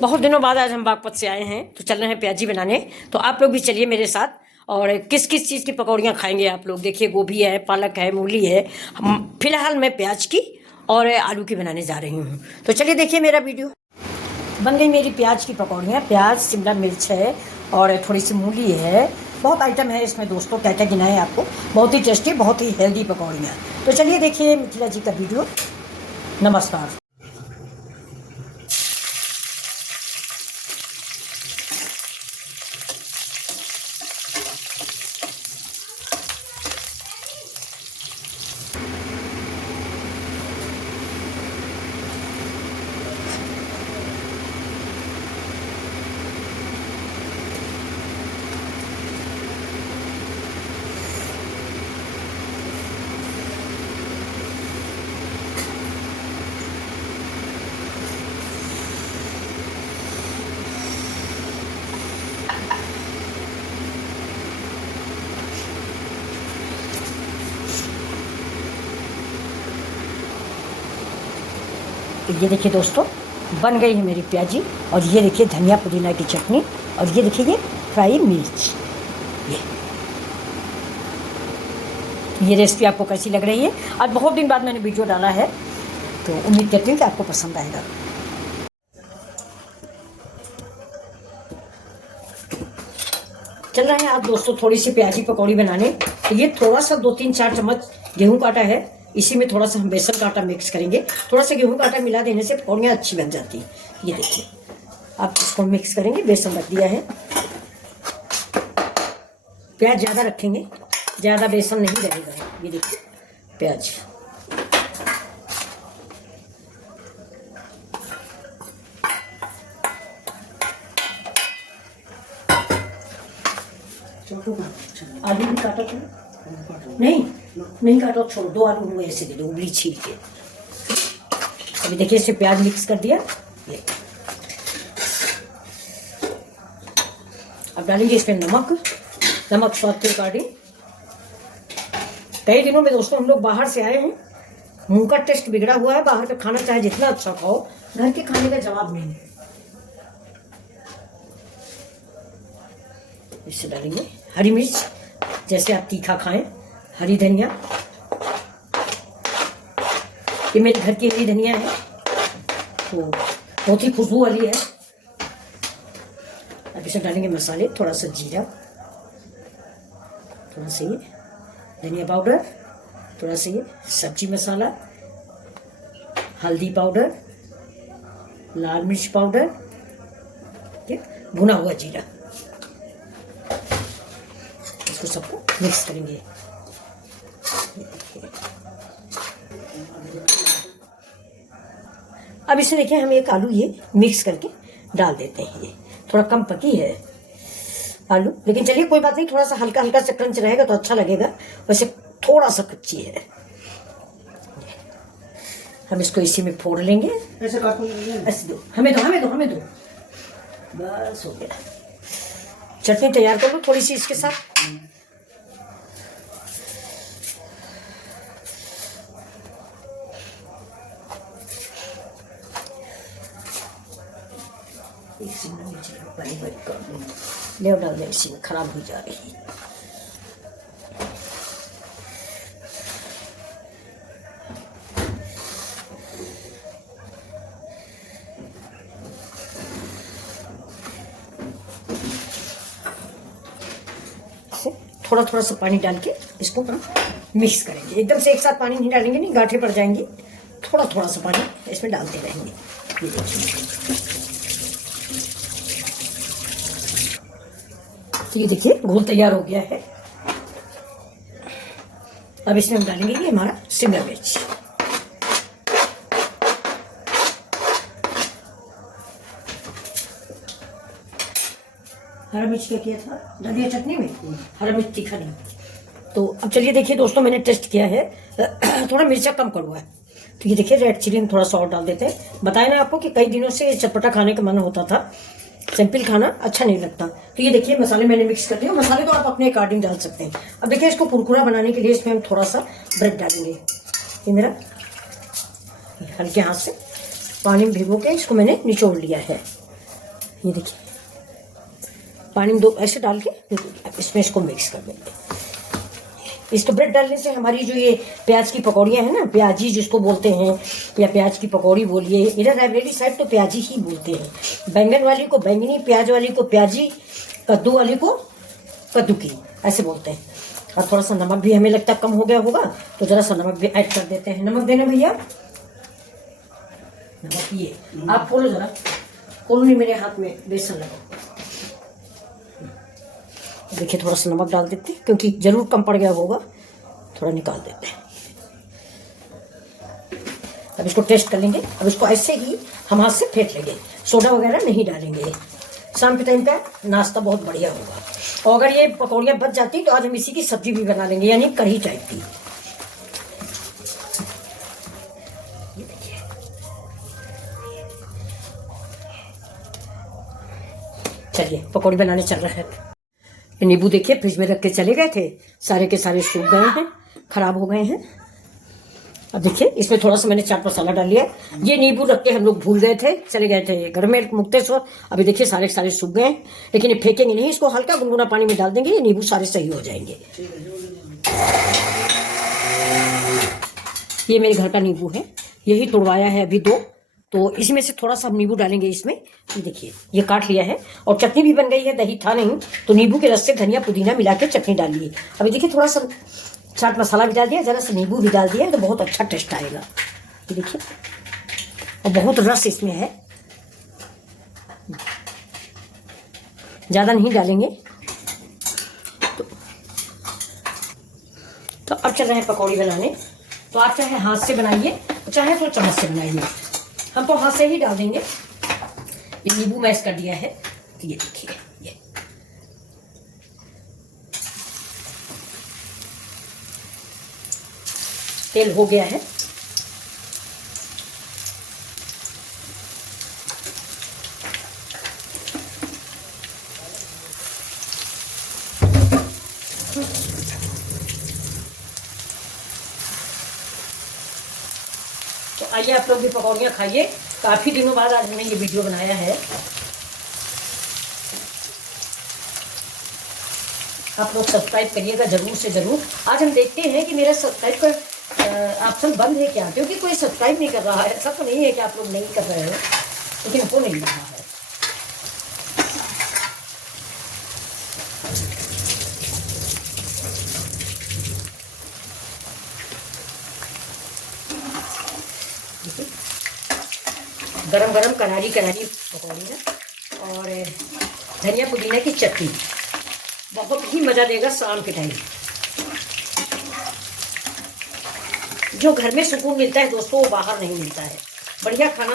बहुत दिनों बाद आज हम बागपत से आए हैं तो चल रहे हैं प्याजी बनाने। तो आप लोग भी चलिए मेरे साथ। और किस किस चीज़ की पकौड़ियाँ खाएंगे आप लोग, देखिए गोभी है, पालक है, मूली है। फिलहाल मैं प्याज की और आलू की बनाने जा रही हूँ। तो चलिए देखिए मेरा वीडियो। बन गई मेरी प्याज की पकौड़ियाँ। प्याज, शिमला मिर्च है और थोड़ी सी मूली है। बहुत आइटम है इसमें दोस्तों, क्या क्या गिनाए आपको। बहुत ही टेस्टी, बहुत ही हेल्दी पकौड़ियाँ। तो चलिए देखिए मिथिला जी का वीडियो। नमस्कार। तो ये देखिए दोस्तों, बन गई है मेरी प्याजी। और ये देखिए धनिया पुदीना की चटनी। और ये देखिए ये फ्राई मिर्च। ये रेसिपी आपको कैसी लग रही है? आज बहुत दिन बाद मैंने वीडियो डाला है, तो उम्मीद करती हूँ कि आपको पसंद आएगा। चल रहे हैं आज दोस्तों थोड़ी सी प्याजी पकौड़ी बनाने। तो ये थोड़ा सा 2-3-4 चम्मच गेहूं का आटा है। इसी में थोड़ा सा हम बेसन का आटा मिक्स करेंगे। थोड़ा सा गेहूं का आटा मिला देने से पकौड़ियाँ अच्छी बन जाती हैं। ये देखिए, आप इसको मिक्स करेंगे। बेसन रख दिया है। प्याज ज़्यादा रखेंगे, ज़्यादा बेसन नहीं रहेगा। ये देखिए प्याज। आलू भी काटा था? नहीं काटो, छोड़ो। 2 आलू हुए ऐसे दे दो, उबली छील के। अभी देखिए इसे प्याज मिक्स कर दिया। ये अब डालेंगे इसमें नमक स्वाद के अकॉर्डिंग। कई दिनों में दोस्तों हम लोग बाहर से आए हैं, मुंह का टेस्ट बिगड़ा हुआ है। बाहर का खाना चाहे जितना अच्छा खाओ, घर के खाने का जवाब नहीं। इससे डालेंगे हरी मिर्च, जैसे आप तीखा खाएं। हरी धनिया, ये मेरे घर की हरी धनिया है, तो बहुत ही खुशबू वाली है। अब इसमें डालेंगे मसाले। थोड़ा सा जीरा, थोड़ा सा ये धनिया पाउडर, थोड़ा सा ये सब्जी मसाला, हल्दी पाउडर, लाल मिर्च पाउडर, भुना हुआ जीरा। इसको सबको मिक्स करेंगे। अब इसमें देखिए हम एक आलू ये मिक्स करके डाल देते हैं। ये थोड़ा कम पकी है आलू, लेकिन चलिए कोई बात नहीं। थोड़ा सा हल्का हल्का सा क्रंच रहेगा तो अच्छा लगेगा। वैसे थोड़ा सा कच्ची है। हम इसको इसी में फोड़ लेंगे। ऐसे दो, हमें दो। बस हो गया। चटनी तैयार कर लो थोड़ी सी इसके साथ। ले डाल दे, इसी में खराब हो जा रही है। थोड़ा थोड़ा सा पानी डाल के इसको हम मिक्स करेंगे। एकदम से एक साथ पानी नहीं डालेंगे, नहीं गांठें पड़ जाएंगी। थोड़ा थोड़ा सा पानी इसमें डालते रहेंगे। ये देखिए, तो ये देखिए घोल तैयार हो गया है। अब इसमें हम डालेंगे ये हमारा शिमला मिर्च। हरा मिर्च क्या किया था धनिया चटनी में? हरा मिर्च तीखा नहीं। तो अब चलिए देखिए दोस्तों, मैंने टेस्ट किया है, थोड़ा मिर्चा कम कड़वा है। तो ये देखिए रेड चिली में थोड़ा सॉल्ट डाल देते हैं। बताया ना आपको कि कई दिनों से चटपटा खाने का मन होता था, सिंपल खाना अच्छा नहीं लगता। तो ये देखिए मसाले मैंने मिक्स कर दिए। मसाले तो आप अपने अकॉर्डिंग डाल सकते हैं। अब देखिए इसको कुरकुरा बनाने के लिए इसमें हम थोड़ा सा ब्रेड डालेंगे। ये मेरा हल्के हाथ से पानी में भिगो के इसको मैंने निचोड़ लिया है। ये देखिए, पानी में 2 ऐसे डाल के इसमें इसको मिक्स कर देंगे। इसको ब्रेड डालने से हमारी जो ये प्याज की पकौड़ियाँ हैं ना, प्याजी जिसको बोलते हैं या प्याज की पकौड़ी बोलिए, इधर रायबरेली साइड तो प्याजी ही बोलते हैं। बैंगन वाली को बैंगनी, प्याज वाली को प्याजी, कद्दू वाली को कद्दू की, ऐसे बोलते हैं। और थोड़ा सा नमक भी हमें लगता कम हो गया होगा तो जरा सा नमक भी ऐड कर देते हैं। नमक देना भैया, नमक ये आप खोलो जरा, खोलो नहीं मेरे हाथ में बेसन लगा। देखिए थोड़ा सा नमक डाल देते हैं क्योंकि जरूर कम पड़ गया होगा, थोड़ा निकाल देते हैं। अब इसको टेस्ट कर लेंगे। अब इसको ऐसे ही हम हाथ से फेंट लेंगे, सोडा वगैरह नहीं डालेंगे। शाम के टाइम का नाश्ता बहुत बढ़िया होगा। और अगर ये पकौड़ियाँ बच जाती तो आज हम इसी की सब्जी भी बना लेंगे, यानी कढ़ी टाइप की। चलिए पकौड़ी बनाने चल रहा है। नींबू देखिए फ्रिज में रख के चले गए थे, सारे के सारे सूख गए हैं, खराब हो गए हैं। अब देखिए इसमें थोड़ा सा मैंने चाट मसाला डाल लिया। ये नींबू रख के हम लोग भूल गए थे, चले गए थे घर में मुक्तेश्वर। अभी देखिए सारे के सारे सूख गए हैं, लेकिन ये फेंकेंगे नहीं, इसको हल्का गुनगुना पानी में डाल देंगे, ये नींबू सारे सही हो जाएंगे। ये मेरे घर का नींबू है, यही तोड़वाया है अभी 2, तो इसमें से थोड़ा सा हम नींबू डालेंगे इसमें। ये देखिए ये काट लिया है और चटनी भी बन गई है, दही था नहीं तो नींबू के रस से धनिया पुदीना मिला के चटनी डाल ली। अभी देखिए थोड़ा सा चाट मसाला भी डाल दिया, जरा सा नींबू भी डाल दिया तो बहुत अच्छा टेस्ट आएगा। ये देखिए और बहुत रस इसमें है, ज़्यादा नहीं डालेंगे। तो अब चल रहे हैं पकौड़ी बनाने। तो आप चाहे हाथ से बनाइए चाहे तो चम्मच से बनाइए, हम तो हाथ से ही डाल देंगे। ये नींबू मैश कर दिया है, ये देखिए ये तेल हो गया है। तो आइए आप लोग भी पकौड़ियाँ खाइए। काफ़ी दिनों बाद आज मैंने ये वीडियो बनाया है। आप लोग सब्सक्राइब करिएगा ज़रूर से ज़रूर। आज हम देखते हैं कि मेरा सब्सक्राइब का ऑप्शन बंद है क्या, क्योंकि कोई सब्सक्राइब नहीं कर रहा है। ऐसा तो नहीं है कि आप लोग नहीं कर रहे हो, लेकिन हो नहीं रहा है। गरम गरम करारी करारी पकौड़ी है और धनिया पुदीना की चटनी, बहुत ही मज़ा देगा शाम के टाइम। जो घर में सुकून मिलता है दोस्तों वो बाहर नहीं मिलता है। बढ़िया खाना